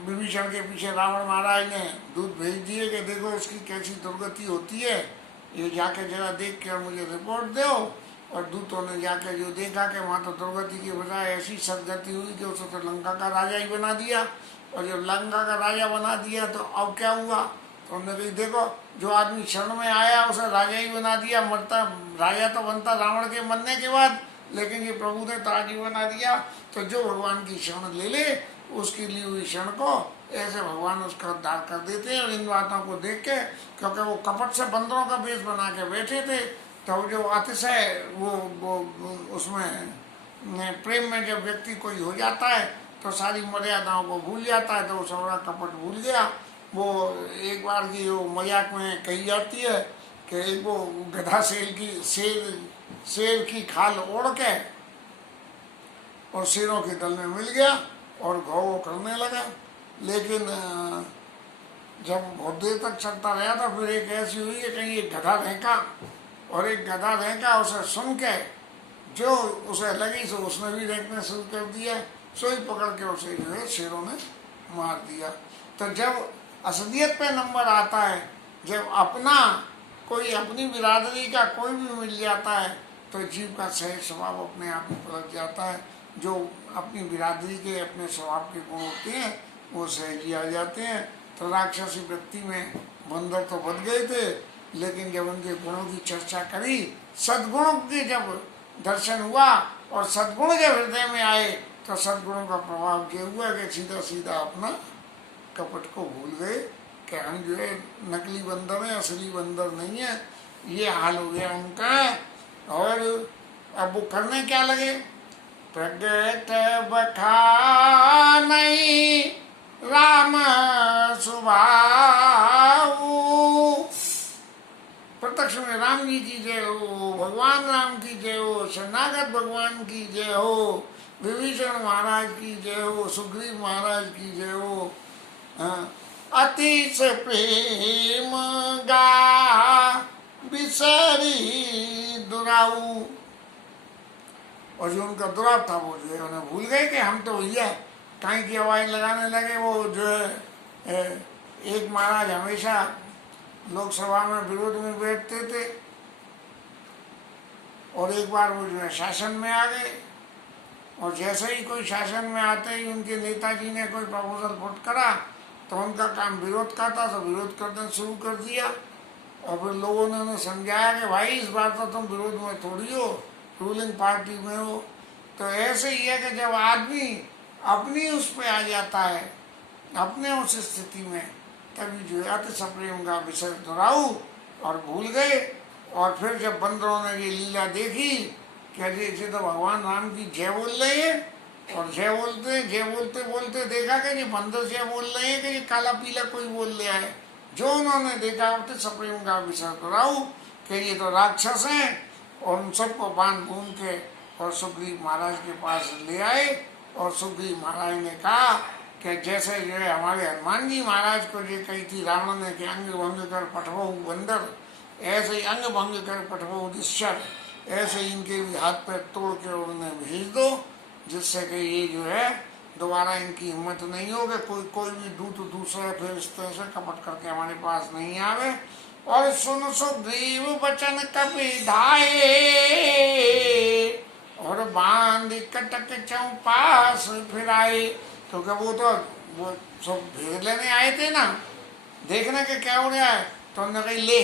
विभीषण के पीछे रावण महाराज ने दूत भेज दिए कि देखो उसकी कैसी दुर्गति होती है, ये जाके जरा देख के और मुझे रिपोर्ट दो। और दूतों ने जाके जो देखा कि वहाँ तो दुर्गति की बजाय ऐसी सदगति हुई कि उसे तो लंका का राजा ही बना दिया। और जब लंका का राजा बना दिया तो अब क्या हुआ, तो उन्होंने कही देखो जो आदमी शरण में आया उसे राजा ही बना दिया, मरता राजा तो बनता रावण के मरने के बाद, लेकिन ये प्रभु ने तो आज ही बना दिया। तो जो भगवान की शरण ले ले उसकी ली हुई क्षण को ऐसे भगवान उसका उद्धार कर देते हैं। और इन बातों को देख के, क्योंकि वो कपट से बंदरों का वेश बना के बैठे थे, तो जो अतिशय वो उसमें प्रेम में जब व्यक्ति कोई हो जाता है तो सारी मर्यादाओं को भूल जाता है, तो वो सारा कपट भूल गया। वो एक बार की वो मजाक में कही जाती है कि एक वो गधा शेर की खाल ओढ़ के और शेरों के दल में मिल गया और घाव करने लगा। लेकिन जब बहुत देर तक चलता रहा था, फिर एक ऐसी हुई है कहीं एक गधा फेंका, और एक गधा फेंका, उसे सुन के जो उसे लगी सो उसने भी फेंकने शुरू कर दिया, सो ही पकड़ के उसे जो है शेरों ने मार दिया। तो जब असलियत पे नंबर आता है, जब अपना कोई अपनी बिरादरी का कोई भी मिल जाता है, तो जीव का सही स्वभाव अपने आप में पलट जाता है। जो अपनी बिरादरी के अपने स्वभाव के गुण होते हैं वो सहजी आ जाते हैं। तो राक्षसी व्यक्ति में बंदर तो बच गए थे, लेकिन जब उनके गुणों की चर्चा करी, सद्गुणों के जब दर्शन हुआ और सद्गुण जब हृदय में आए, तो सद्गुणों का प्रभाव ये हुआ कि सीधा सीधा अपना कपट को भूल गए कि हम जो है नकली बंदर हैं, असली बंदर नहीं है। ये हाल हो गया उनका। और अब वो करने क्या लगे, प्रगट बखानई राम सुभाऊ। प्रत्यक्ष में राम जी की जय हो, भगवान राम की जय हो, शरणागत भगवान की जय हो, विभीषण महाराज की जय हो, सुग्रीव महाराज की जय हो। अति से प्रेम गा बिसरी दुराऊ। और जो उनका दुराव था वो जो है उन्हें भूल गए कि हम तो भैया काई की आवाज़ लगाने लगे। वो जो है एक महाराज हमेशा लोकसभा में विरोध में बैठते थे, और एक बार वो जो है शासन में आ गए, और जैसे ही कोई शासन में आते ही उनके नेताजी ने कोई प्रपोजल पुट करा, तो उनका काम विरोध का था, तो विरोध करना शुरू कर दिया। और फिर लोगों ने उन्हें समझाया कि भाई इस बार तो तुम विरोध में थोड़ी हो, रूलिंग पार्टी में हो। तो ऐसे ही है कि जब आदमी अपनी उस पे आ जाता है, अपने उस स्थिति में, तभी जो है अति सप्रेम का विषय दोहराऊ और भूल गए। और फिर जब बंदरों ने ये लीला देखी कि जैसे तो भगवान राम की जय बोल रहे हैं, और जय बोलते बोलते देखा कि ये बंदर जय बोल रहे हैं कि ये काला पीला कोई बोल रहा है। जो उन्होंने देखा अति सप्रेम का विषय दोहराऊ कि ये तो राक्षस हैं, और उन सबको बांध बूंद के और सुग्रीव महाराज के पास ले आए। और सुग्रीव महाराज ने कहा कि जैसे जो है हमारे हनुमान जी महाराज को ये कही थी रावण ने कि अंग भंग कर पठबहु बंदर, ऐसे ही अंग भंग कर पठबहु निश्चर। ऐसे इनके भी हाथ पैर तोड़ के उन्हें भेज दो, जिससे कि ये जो है दोबारा इनकी हिम्मत नहीं हो कि कोई भी दूत दूसरा फिर इस तरह से कपट करके हमारे पास नहीं आवे। और सुन सुग्रीव वचन कपि धाये, और बांध कटक चौपास फिराए। क्योंकि वो सब भेज लेने आए थे ना, देखने के क्या हो रहा है, तो उन्होंने कही ले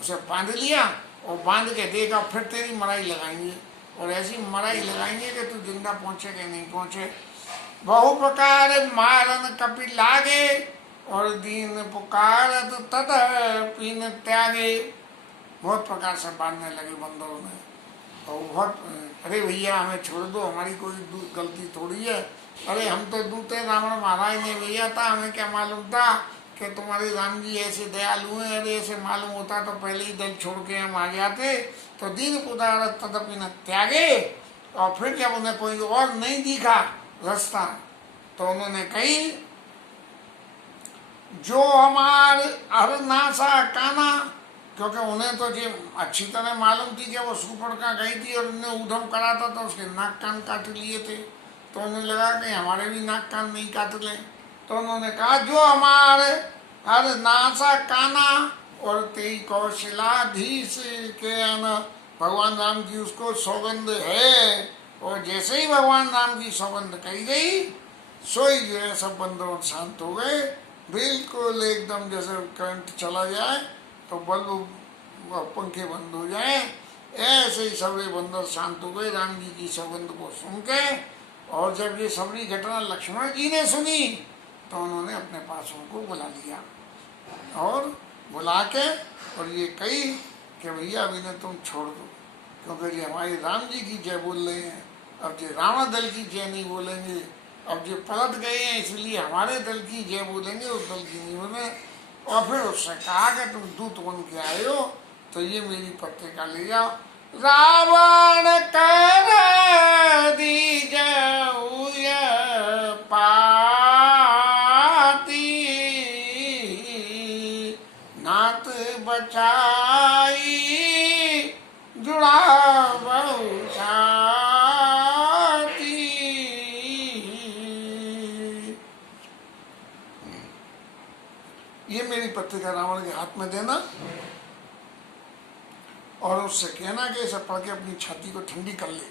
उसे बांध लिया, और बांध के देखा फिर तेरी मराई लगाएंगे, और ऐसी मराई लगाएंगे कि तू जिंदा पहुंचे कि नहीं पहुंचे। बहु प्रकार मारन कपि लागे, और दीन पुकारत तद पीन त्यागे। बहुत प्रकार से बांधने लगे बंदरों ने, और बहुत, अरे भैया हमें छोड़ दो, हमारी कोई गलती थोड़ी है, अरे हम तो दूते रावण महाराज ने भेजा था, हमें क्या मालूम था कि तुम्हारे राम जी ऐसे दयालु हैं, अरे ऐसे मालूम होता तो पहले ही दल छोड़ के हम आ जाते। तो दीन पुकारत तदपि न त्यागे, और फिर जब उन्हें कोई और नहीं दिखा रास्ता, तो उन्होंने कही जो हमार हर नासा काना, क्योंकि उन्हें तो ये अच्छी तरह मालूम थी कि वो सुपर्णखा गई थी और उन्हें ऊधम करा था, तो उसके नाक कान काट लिए थे, तो उन्हें लगा कि हमारे भी नाक कान नहीं काट लें। तो उन्होंने कहा जो हमारे हर नासा काना, और तेई कौशलाधीश के न भगवान राम की उसको सौगंध है। और जैसे ही भगवान राम की सौगंध कही गई, सोई जो है सब बंदर शांत हो गए, बिल्कुल एकदम जैसे करंट चला जाए तो बल्ब पंखे बंद हो जाए, ऐसे ही सबरे बंदर शांत हो गए राम जी की सौगंध को सुन के। और जब ये सबरी घटना लक्ष्मण जी ने सुनी, तो उन्होंने अपने पास उनको बुला लिया, और बुला के और ये कही कि भैया अभी ने तुम छोड़ दो, क्योंकि ये हमारे राम जी की जय बोल रहे हैं, अब ये रावण दल की जय नहीं बोलेंगे, अब जो पलट गए हैं इसलिए हमारे दल की जय बोलेंगे, उस दल की नहीं बोले। और फिर उससे कहा कि तुम दूत बन के आए हो, तो ये मेरी पत्रिका ले जाओ। रावण कर दीज पाती, नात बचाई जुड़ा बहु साथी। ये मेरी पत्रिका रावण के हाथ में देना, और उससे कहना कि इसे पढ़ के अपनी छाती को ठंडी कर ले।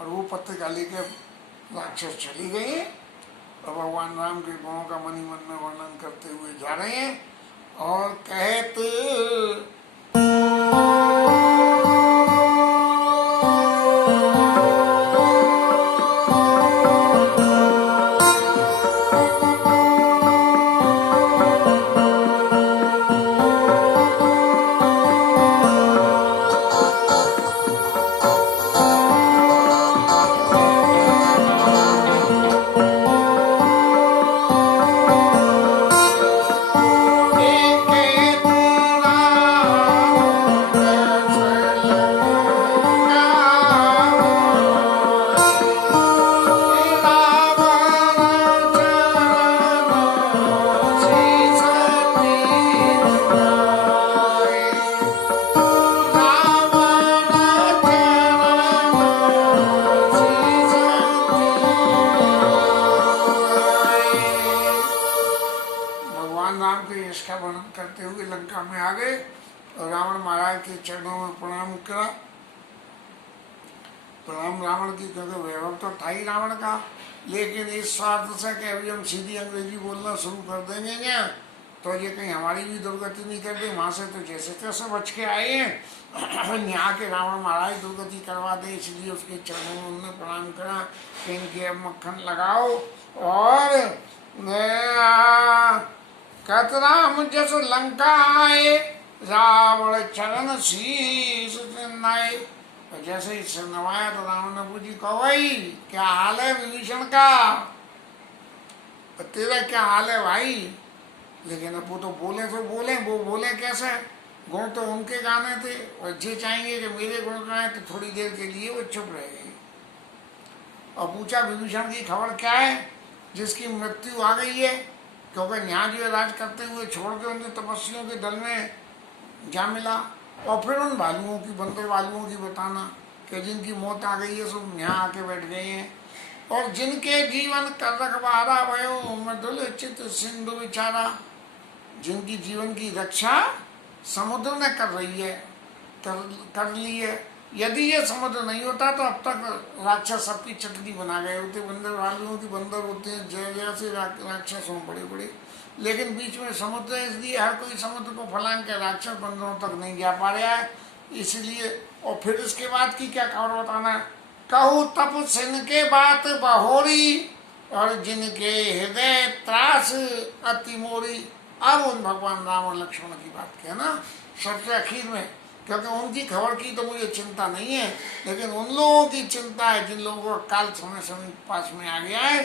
और वो पत्रिका लेके राक्षस चली गई, और भगवान राम के गुणों का मनी मन में वर्णन करते हुए जा रहे हैं, और कहते करते हुए लंका में आ गए, और रावण महाराज के चरणों में प्रणाम करा। प्रणाम रावण की, क्योंकि वैभव तो था ही रावण का, लेकिन इस स्वार्थ से कि अभी हम सीधी अंग्रेजी बोलना शुरू कर देंगे क्या, तो ये कहीं हमारी भी दुर्गति नहीं कर दे, वहाँ से तो जैसे तैसे बच के आए हैं, यहाँ के रावण महाराज दुर्गति करवा दे, इसलिए उसके चरणों में उन्होंने प्रणाम करा कि इनके अब मक्खन लगाओ। और कतराम जस लंका आए, रावण चरण शीस चिन्हाए। और जैसे ही सिर नवाया तो रावण ने पूछी, कौवई क्या हाल है विभीषण का, तेरा क्या हाल है भाई। लेकिन अब वो तो बोले वो बोले कैसे, गुण तो उनके गाने थे, और जे चाहेंगे कि मेरे गुण गाए तो थोड़ी देर के लिए वो चुप रह गई। और पूछा विभीषण की खबर क्या है, जिसकी मृत्यु आ गई है, क्योंकि यहाँ जो राज करते हुए छोड़ के उन्हें तपस्वियों के दल में जा मिला, और फिर उन भालुओं की, बंदर भालुओं की बताना कि जिनकी मौत आ गई है, सब यहाँ आके बैठ गए हैं। और जिनके जीवन कर रखवारा भयो मधुल चित सिंधु विचारा, जिनकी जीवन की रक्षा समुद्र ने कर रही है, कर ली है। यदि ये समुद्र नहीं होता तो अब तक राक्षस सबकी चटनी बना गए होते। बंदर भालुओं की बंदर होते हैं जैसे राक्षस हों बड़े बड़े, लेकिन बीच में समुद्र है, इसलिए हर कोई समुद्र को फलांग के राक्षस बंदरों तक नहीं जा पा रहा है, इसलिए। और फिर इसके बाद की क्या खबर बताना है, कहू तप सिन के बात बहोरी, और जिनके हृदय त्रास अति मोरी। अब उन भगवान राम और लक्ष्मण की बात कहना सबसे आखिर में, क्योंकि उनकी खबर की तो मुझे चिंता नहीं है, लेकिन उन लोगों की चिंता है जिन लोगों का काल समय समय पास में आ गया है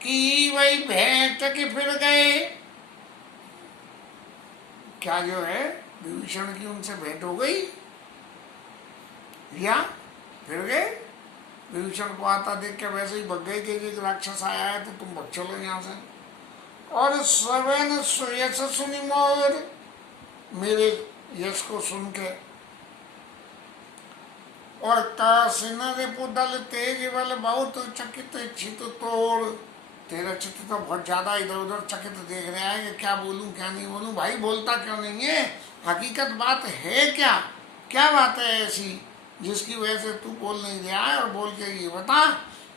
कि वही भेंट के फिर गए। क्या जो है विभीषण की उनसे भेंट हो गई या फिर गए? विभीषण को आता देख के वैसे ही भग गए कि एक राक्षस आया है तो तुम भग चलो यहाँ से। और सवन सुयस सुनि मोर, मेरे यश को सुन के, और कासिन रिपु दल तेज बल बहुत चकित चित तोड़, तेरा चित्त तो बहुत ज्यादा इधर उधर चकित देख रहा है कि क्या बोलूं क्या नहीं बोलूं। भाई बोलता क्यों नहीं है, हकीकत बात है क्या, क्या बात है ऐसी जिसकी वजह से तू बोल नहीं रहा है, और बोल के ये बता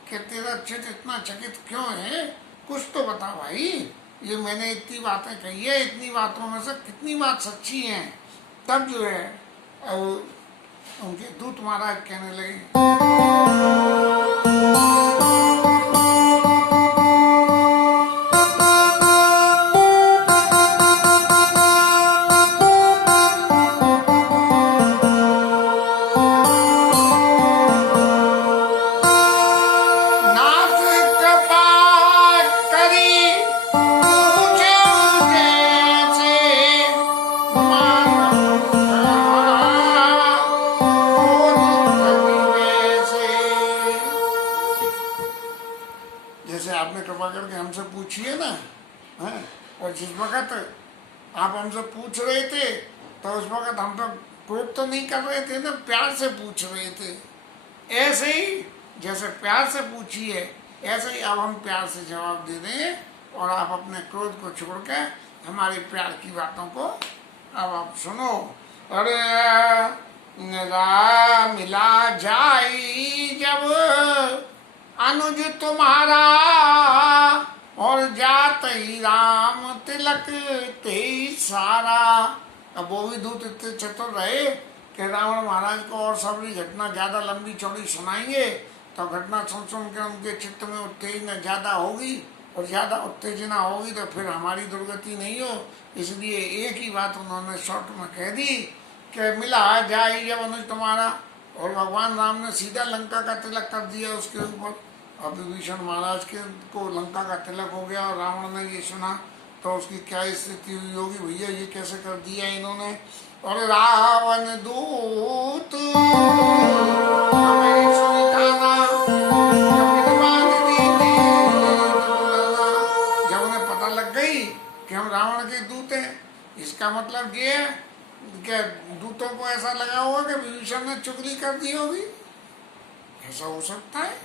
कि तेरा चित्त इतना चकित क्यों है, कुछ तो बता भाई। ये मैंने इतनी बातें कही है, इतनी बातों में से कितनी बात सच्ची है। तब जो है उनके दूत महाराज कहने लगे, पूछिए ना है। और जिस वक्त आप हमसे पूछ रहे थे तो उस वक्त हम तो क्रोध तो नहीं कर रहे थे ना, प्यार से पूछ रहे थे। ऐसे ही जैसे प्यार से पूछिए, ऐसे ही अब हम प्यार से जवाब दे दें, और आप अपने क्रोध को छोड़ के हमारे प्यार की बातों को अब आप सुनो। अरे मिला जाई जब अनुज तुम्हारा, और जात ही राम तिलक ते सारा। अब वो भी दूत इतने चतुर रहे कि रावण महाराज को और सबरी घटना ज्यादा लंबी चौड़ी सुनाएंगे तो घटना सुन सुन के उनके चित्त में उत्तेजना ज्यादा होगी, और ज्यादा उत्तेजना होगी तो फिर हमारी दुर्गति नहीं हो। इसलिए एक ही बात उन्होंने शॉर्ट में कह दी कि मिला जाए जब अनुज तुम्हारा, और भगवान राम ने सीधा लंका का तिलक कर दिया उसके ऊपर। अब विभीषण महाराज के को लंका का तिलक हो गया, और रावण ने ये सुना तो उसकी क्या स्थिति हुई होगी, भैया ये कैसे कर दिया इन्होंने। और रावण दूत जब उन्हें पता लग गई कि हम रावण के दूत हैं, इसका मतलब ये है कि दूतों को ऐसा लगा होगा कि विभीषण ने चुगली कर दी होगी, ऐसा हो सकता है।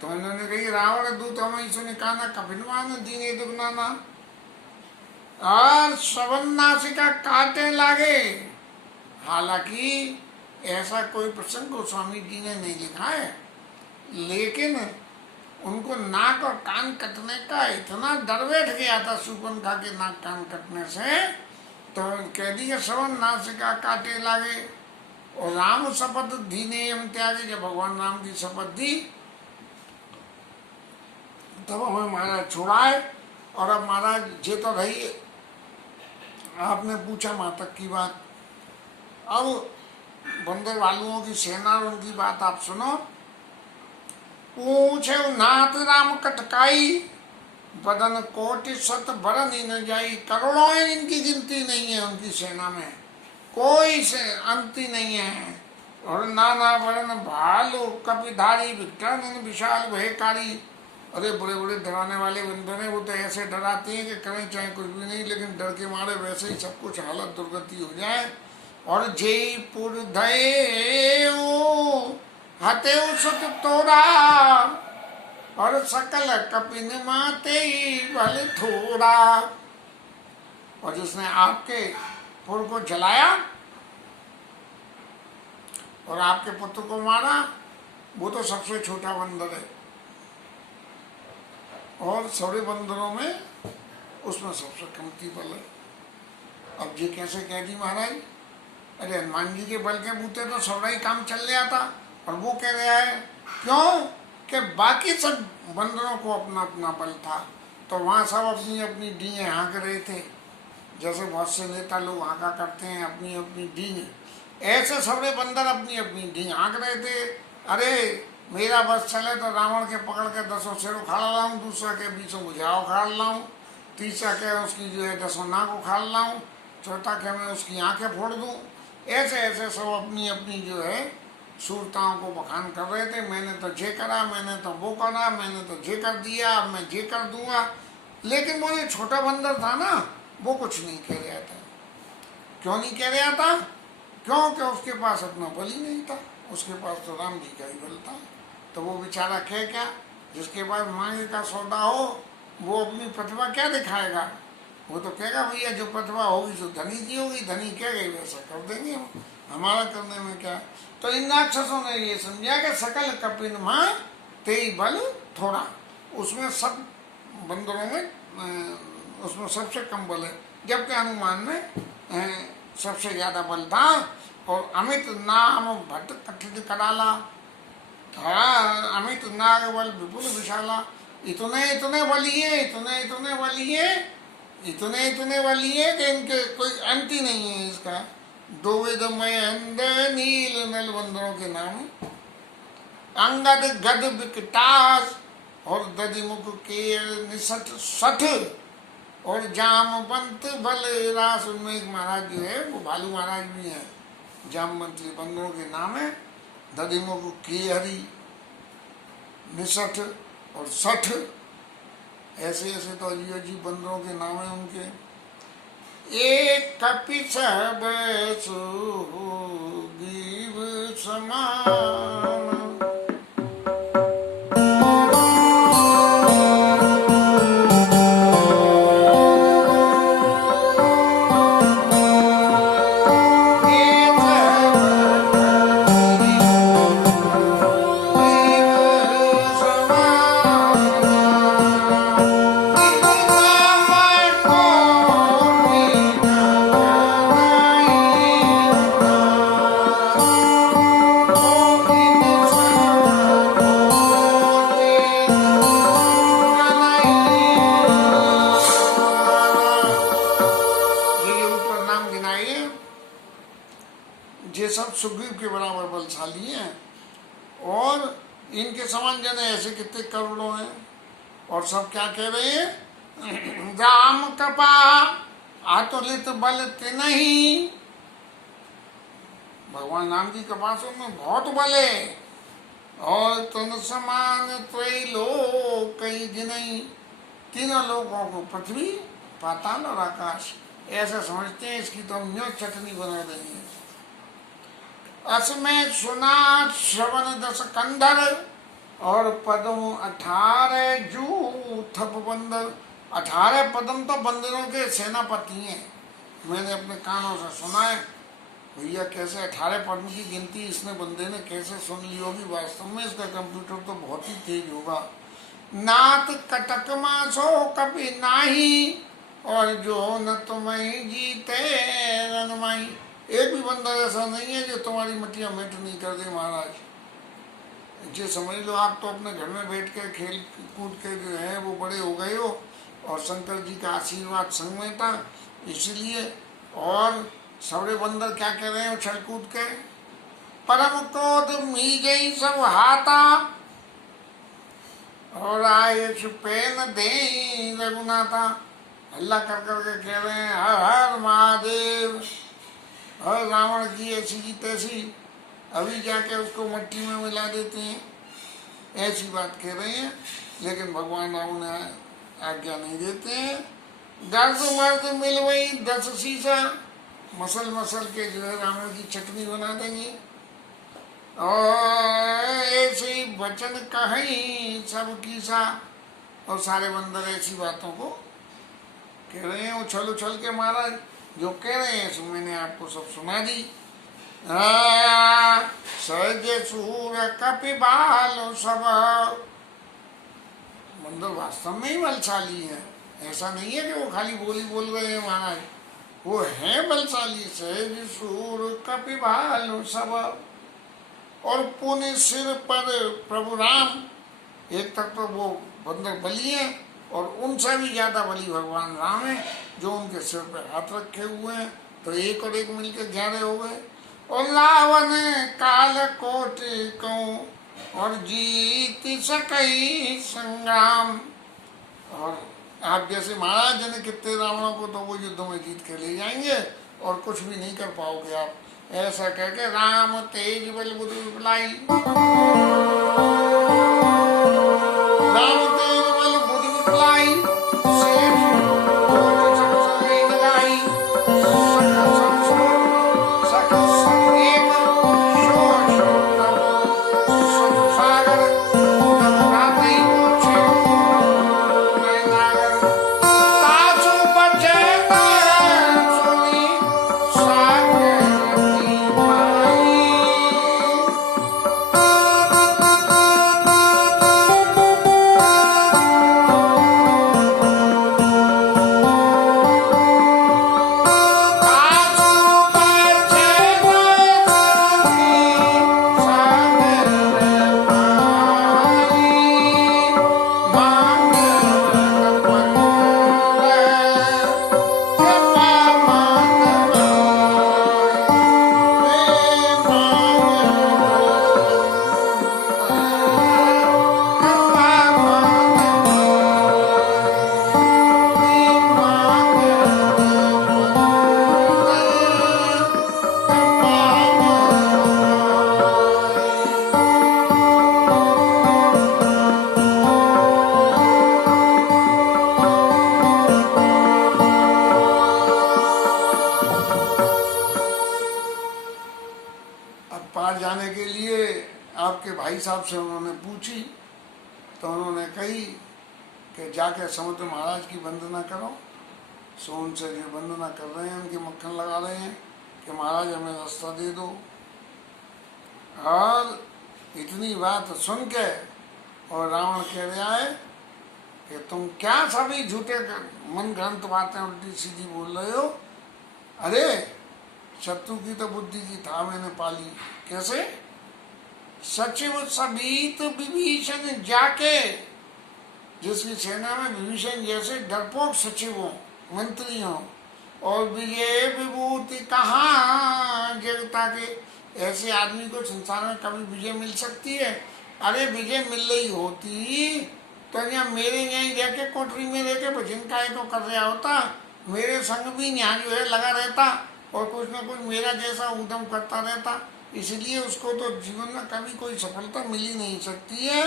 तो इन्होंने कही रावण दूत हमें सुनिकाना कपिलवान दीने दुगनाना, और श्रवण नासिका काटे लागे। हालांकि ऐसा कोई प्रसंग गोस्वामी जी ने नहीं लिखा है, लेकिन उनको नाक और कान कटने का इतना डर बैठ गया था शूर्पणखा के नाक कान कटने से, तो कह दिया श्रवण नासिका काटे लागे। और राम शपथ दीने हम त्यागे, जब भगवान राम की शपथ दी तब हमें महाराज छुड़ाए। और अब महाराज जे तो रही, आपने पूछा मातक की बात, अब बंदर भालुओं की सेना और उनकी बात आप सुनो। पूछे नाथ राम कटकाई, बदन कोटि सत बरन ही न जाई। करोड़ों है, इनकी गिनती नहीं है उनकी सेना में, कोई से अंत ही नहीं है। और नाना बरन भालू कपिधारी, विकटानन विशाल भयकारी। अरे बड़े बड़े डराने वाले बंदर हैं, वो तो ऐसे डराते हैं कि करें चाहे कुछ भी नहीं, लेकिन डर के मारे वैसे ही सब कुछ हालत दुर्गति हो जाए। और जयपुर धये हते सुत तोरा, और सकल कपिन माते बल थोड़ा। और जिसने आपके पुर को जलाया और आपके पुत्र को मारा, वो तो सबसे छोटा बंदर है, और सौरे बंदरों में उसमें सबसे कमती बल है। अब ये कैसे कह दी महाराज? अरे हनुमान जी के बल के बूते तो सौरा ही काम चल रहा था, और वो कह रहा है क्यों कि बाकी सब बंदरों को अपना अपना बल था, तो वहाँ सब अपनी अपनी डींगे हाँक रहे थे, जैसे बहुत से नेता लोग हाँका करते हैं अपनी अपनी डींगे, ऐसे सौरे बंदर अपनी अपनी डींग हाँक रहे थे। अरे मेरा बस चले तो रावण के पकड़ के 10 सिर उखाड़ लाऊं, दूसरा के बीचों भुजाओ उखाड़ लाऊं, तीसरा के उसकी जो है 10 नाक उखाड़ लाऊं, चौथा के मैं उसकी आंखें फोड़ दूं। ऐसे ऐसे सब अपनी अपनी जो है सूरताओं को बखान कर रहे थे। मैंने तो जे करा, मैंने तो वो करा, मैंने तो जे कर दिया, अब मैं जे कर दूंगा। लेकिन वो जो छोटा बंदर था ना, वो कुछ नहीं कह रहा था। क्यों नहीं कह रहा था? क्योंकि उसके पास अपना बल ही नहीं था, उसके पास तो राम जी का ही बल था। तो वो बेचारा कह क्या, जिसके पास मांगे का सौदा हो वो अपनी प्रतिभा क्या दिखाएगा? वो तो कहेगा भैया जो प्रतिभा होगी जो धनी की होगी, धनी क्या गई वैसा कर देंगे हम, हमारा करने में क्या। तो इन राक्षसों ने ये समझा कि सकल कपिन मां तेई बल थोड़ा, उसमें सब बंदरों में उसमें सबसे कम बल है, जबकि हनुमान में सबसे ज्यादा बल था। और अमित नाम भट्ट कठिन कराला, अमित नाग बल विपुल विशाला। इतने इतने बलिए, इतने इतने बलिए, इतने इतने बलिए कि इनके कोई अंत ही नहीं है इसका। दोविधमय अंध नील नल बंदरों के नाम, अंगद गद विकटास, और दधिमुख के निसठ सठ, और जामवंत बल रास। उनमें एक महाराज जो है वो भालू महाराज भी है, जामवंत बंदरों के नाम है, दधिमुख के हरि, निसठ और सठ। ऐसे ऐसे तो अजीब अजीब बंदरों के नाम है उनके। एक कपिस गीव समान, ये सब सुग्रीव के बराबर बलशाली हैं, और इनके समान जन ऐसे कितने करोड़ों हैं। और सब क्या कह रहे हैं? राम कृपा आतुलित बल नहीं, भगवान राम की कृपा से उनमें बहुत बल है। और तुम समान त्वई लोक कई जिनई, तीनों लोगों को पृथ्वी पाताल और आकाश ऐसा समझते हैं। इसकी तो हम न्यों चटनी बना रहे हैं। असमें सुना श्रवण 10 कंधर, और पदम 18 जू थप बंदर। 18 पदम तो बंदरों के सेनापति हैं। मैंने अपने कानों से सुना है। भैया कैसे 18 पदम की गिनती इसने बंदे ने कैसे सुन ली होगी? वास्तव में इसका कंप्यूटर तो बहुत ही तेज होगा। नात कटक मासो कभी नाही, और जो न तुम्हें जीते रनमाई। एक भी बंदा ऐसा नहीं है जो तुम्हारी मटिया मेट नहीं कर दे महाराज। ये समझ लो आप तो अपने घर में बैठ कर खेल कूद के जो है वो बड़े हो गए हो, और शंकर जी का आशीर्वाद संग में था इसलिए। और सवरे बंदर क्या कह रहे हैं उछल कूद के? परम क्रोध मी गई सब हाथा, और आए छुपे न दे रघुनाथा। अल्लाह कर करके कह रहे हैं हर हर महादेव, और रावण की ऐसी की तैसी, अभी जाके उसको मट्टी में मिला देते हैं, ऐसी बात कह रहे हैं। लेकिन भगवान राम उन्हें आज्ञा नहीं देते हैं। गर्द मर्द मिल वही 10 शीशा, मसल मसल के जो है रावण की चटनी बना देंगे। और ऐसे ही वचन कहीं सब कीसा, और सारे बंदर ऐसी बातों को कह रहे हैं उछल उछल के। महाराज जो कह रहे हैं सो मैंने आपको सब सुना दी। सहज सूर कपिबाल सब, बंदर वास्तव में ही बलशाली है, ऐसा नहीं है कि वो खाली बोली बोल रहे हैं महाराज, वो है बलशाली। सहज सूर कपिबाल सब, और पुण्य सिर पर प्रभु राम, एक तक तो वो बंदर बली है और उनसे भी ज्यादा बली भगवान राम है जो उनके सिर पर हाथ रखे हुए हैं। तो एक और एक मिलकर 11 हो गए। और रावण काल कोट कहूं और जीत सकई संग्राम। और आप जैसे महाराज ने कितने रावणों को तो वो युद्ध में जीत के ले जाएंगे और कुछ भी नहीं कर पाओगे आप। ऐसा कह के राम तेज बल बुद्धि विपलाई, राम तेज बल बुद्धि विपलाई, साहब से उन्होंने पूछी तो उन्होंने कही कि जाके समुद्र महाराज की वंदना करो। सो उनसे जो वंदना कर रहे हैं उनके मक्खन लगा रहे हैं कि महाराज हमें रास्ता दे दो। और इतनी बात सुन के और रावण कह रहा है कि तुम क्या सभी झूठे मन घंत बातें उल्टी सीधी बोल रहे हो। अरे शत्रु की तो बुद्धि की था मैंने पाली। कैसे? सचिव सबीत विभीषण जाके, जिसकी सेना में विभीषण जैसे डरपोक सचिव हो, मंत्री हो, और विजय विभूति कहाँ जगता के, ऐसे आदमी को संसार में कभी विजय मिल सकती है? अरे विजय मिल रही होती तो यहाँ मेरे यहीं रह के कोठरी में रह के भजन काय को कर रहा होता, मेरे संग भी यहाँ जो है लगा रहता और कुछ न कुछ मेरा जैसा उद्यम करता रहता। इसलिए उसको तो जीवन में कभी कोई सफलता मिल ही नहीं सकती है।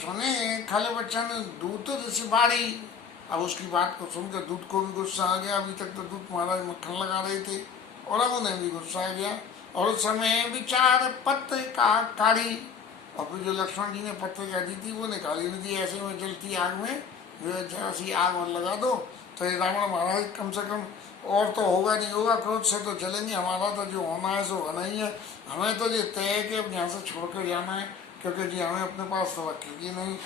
सुने खाले बच्चा ने दूत ऋषि बाड़ी। अब उसकी बात को सुनकर दूत को भी गुस्सा आ गया। अभी तक तो दूत महाराज मक्खन लगा रहे थे और अब उन्हें भी गुस्सा आ गया। और उस समय विचार पत्र का काढ़ी, और फिर जो लक्ष्मण जी ने पत्रिका दी थी वो निकाली नहीं थी। ऐसे में जलती आग में जरा सी आग और लगा दो तो ये रावण महाराज कम से कम, और तो होगा नहीं होगा, क्रोध से तो जलेंगे। हमारा तो जो होना है सो होना ही है। हमें तो ये तय है कि अब यहाँ से छोड़ कर जाना है, क्योंकि जी हमें अपने पास तो रखेगी नहीं।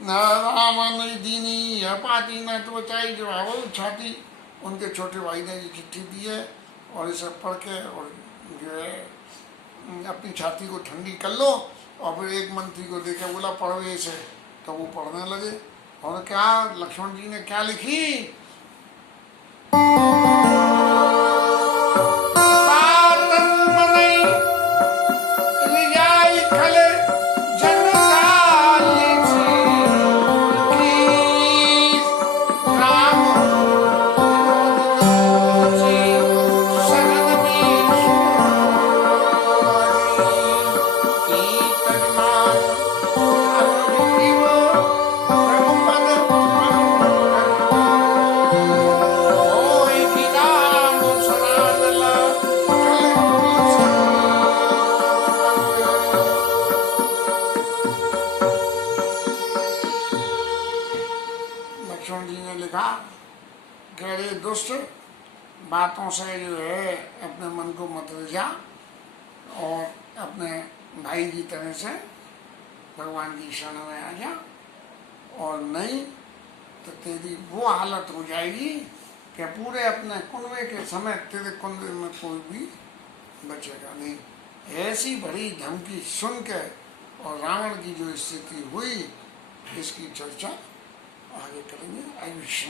न राम दीनी यह पाती न तो बचाई, जो है वो छाती। उनके छोटे भाई ने ये चिट्ठी दी है और इसे पढ़ के और जो है अपनी छाती को ठंडी कर लो। और फिर एक मंत्री को देके बोला पढ़वे इसे, तो वो पढ़ने लगे। और क्या लक्ष्मण जी ने क्या लिखी? बातों से जो है अपने मन को मत रिझा और अपने भाई की तरह से भगवान की शरण में आ जा, और नहीं तो तेरी वो हालत हो जाएगी कि पूरे अपने कुनबे के समय तेरे कुनबे में कोई भी बचेगा नहीं। ऐसी बड़ी धमकी सुन के और रावण की जो स्थिति हुई, इसकी चर्चा आगे करेंगे। आयुष्य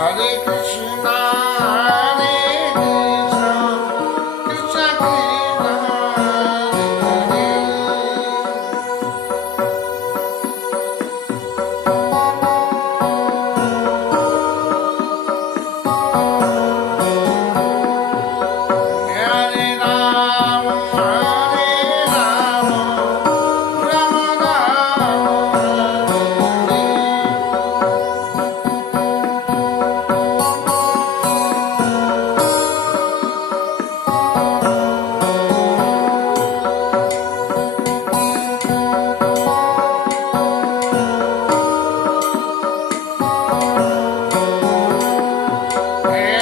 Hare Krishna, Hare Krishna, Krishna Krishna, Hare Hare, Hare Rama, Hare Rama, Rama Rama, Hare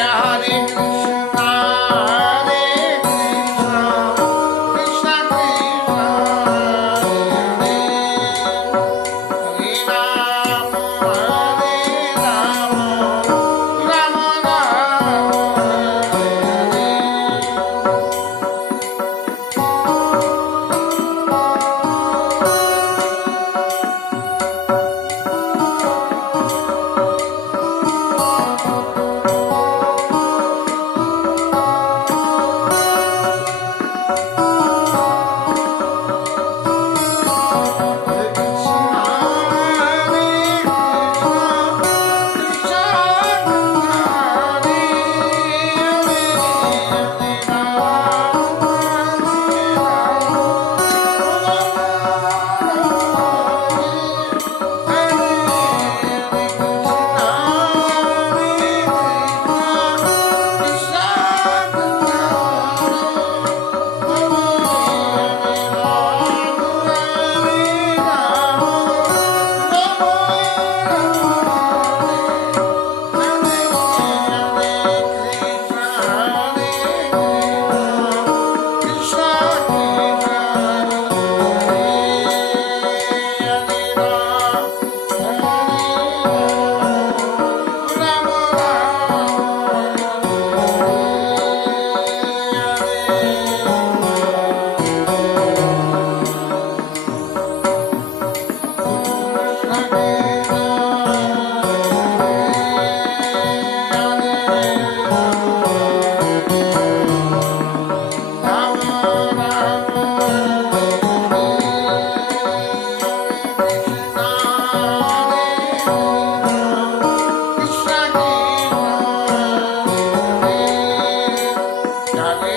Hare Krishna, Hare Krishna, Krishna Krishna, Hare Hare, Hare Rama, Hare Rama, Rama Rama, Hare Krishna, Hare Krishna, Krishna Hare Hare, Hare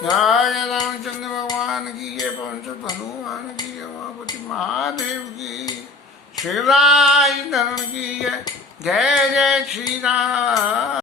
जय रामचंद्र भगवान की जय, पवन सुत हनुमान की जय, उमापति महादेव की, श्री राम धरण की जय। जय जय श्री राम।